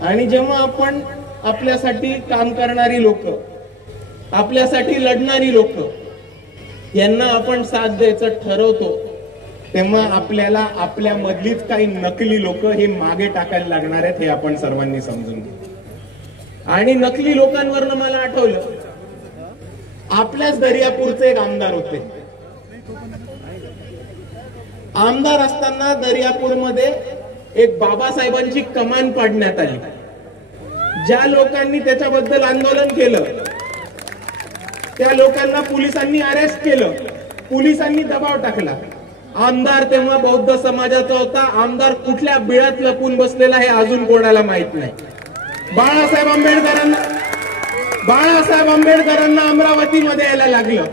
आणि जेव्हा आपण आपल्यासाठी काम करणारी लोक, आपल्यासाठी लढणारी लोक यांना आपण साथ द्यायचं ठरवतो, तेव्हा आपल्याला आपल्या मधलीच काही नकली लोक हे मागे टाकायला लागणार आहेत हे आपण सर्वांनी समजून घ्या। आणि नकली लोकांवरनं मला आठवलं, आपल्याच दर्यापूरचे एक आमदार होते। आमदार असताना दर्यापूरमध्ये एक बाबासाहेबांची कमान पाडण्यात आली। ज्या लोकांनी त्याच्याबद्दल आंदोलन केलं त्या लोकांना पोलिसांनी अरेस्ट केलं, पोलिसांनी दबाव टाकला। आमदार तेव्हा बौद्ध समाजाचा होता। आमदार कुठल्या बिळात लपून बसलेला हे अजून कोणाला माहित नाही। बाळासाहेब आंबेडकरांना अमरावतीमध्ये यायला लागलं,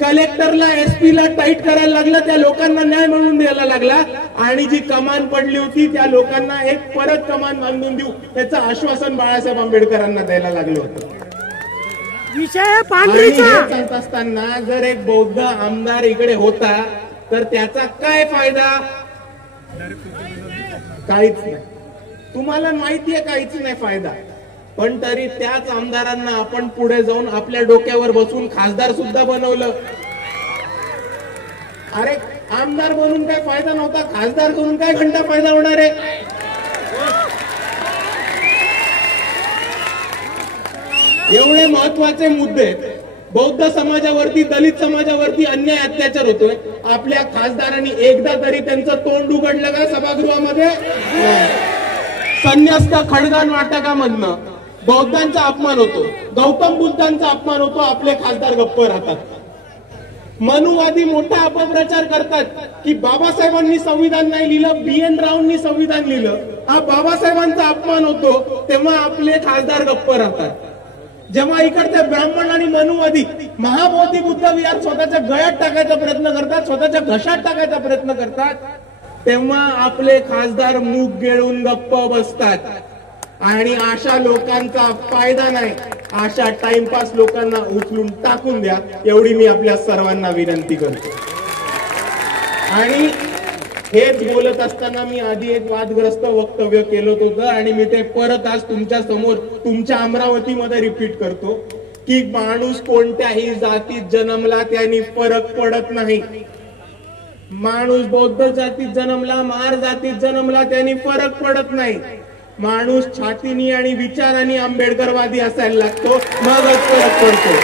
कलेक्टरला एसपी ला टाईट करायला लागलं, त्या लोकांना न्याय मिळवून द्यायला लागला आणि जी कमान पडली होती त्या लोकांना एक परत कमान बांधून देऊ त्याचं आश्वासन बाळासाहेब आंबेडकरांना द्यायला लागलं होतं। विषय पांढरीचा सांगत असताना जर एक बौद्ध आमदार इकडे होता तर त्याचा काय फायदा? काहीच नाही। तुम्हाला माहितीये काहीच नाही फायदा, पण तरी त्याच आमदारांना आपण पुढे जाऊन आपल्या डोक्यावर बसून खासदार सुद्धा बनवलं। अरे आमदार बनून काय फायदा नव्हता, खासदार करून काय घंटा फायदा होणार आहे? एवढे महत्वाचे मुद्दे, बौद्ध समाजावरती, दलित समाजावरती अन्याय अत्याचार होतोय, आपल्या खासदारांनी एकदा तरी त्यांचं तोंड उघडलं का सभागृहामध्ये? संन्यस्त खडगा नाटकामधनं बौद्धांचा अपमान होतो, गौतम बुद्धांचा अपमान होतो, आपले खासदार गप्प राहतात। मनुवादी मोठा अपप्रचार करतात की बाबासाहेबांनी संविधान नाही लिहिलं, BN रावांनी संविधान लिहिलं, हा बाबासाहेबांचा अपमान होतो, तेव्हा आपले खासदार गप्प राहतात। जेव्हा इकडचे ब्राह्मण आणि मनुवादी महाबोधी बुद्ध विहार स्वतःच्या गळ्यात टाकायचा प्रयत्न करतात, स्वतःच्या घशात टाकायचा प्रयत्न करतात, तेव्हा आपले खासदार मूग गिळून गप्प बसतात। आणि अशा लोकांचा फायदा नाही, अशा टाइमपास लोकांना उचलून टाकून द्या, एवढी मी आपल्या सर्वांना विनंती करतो। आणि हेच बोलत असताना मी आधी एक वादग्रस्त वक्तव्य केलं होतं आणि मी ते परत आज तुमच्या समोर तुमच्या अमरावतीमध्ये रिपीट करतो की माणूस कोणत्याही जातीत जन्मला त्यांनी फरक पडत नाही। माणूस बौद्ध जातीत जन्मला, महार जातीत जन्मला, त्यांनी फरक पडत नाही। माणूस छातीनी आणि विचारांनी आंबेडकरवादी असायला लागतो, मगच फरक पडतो।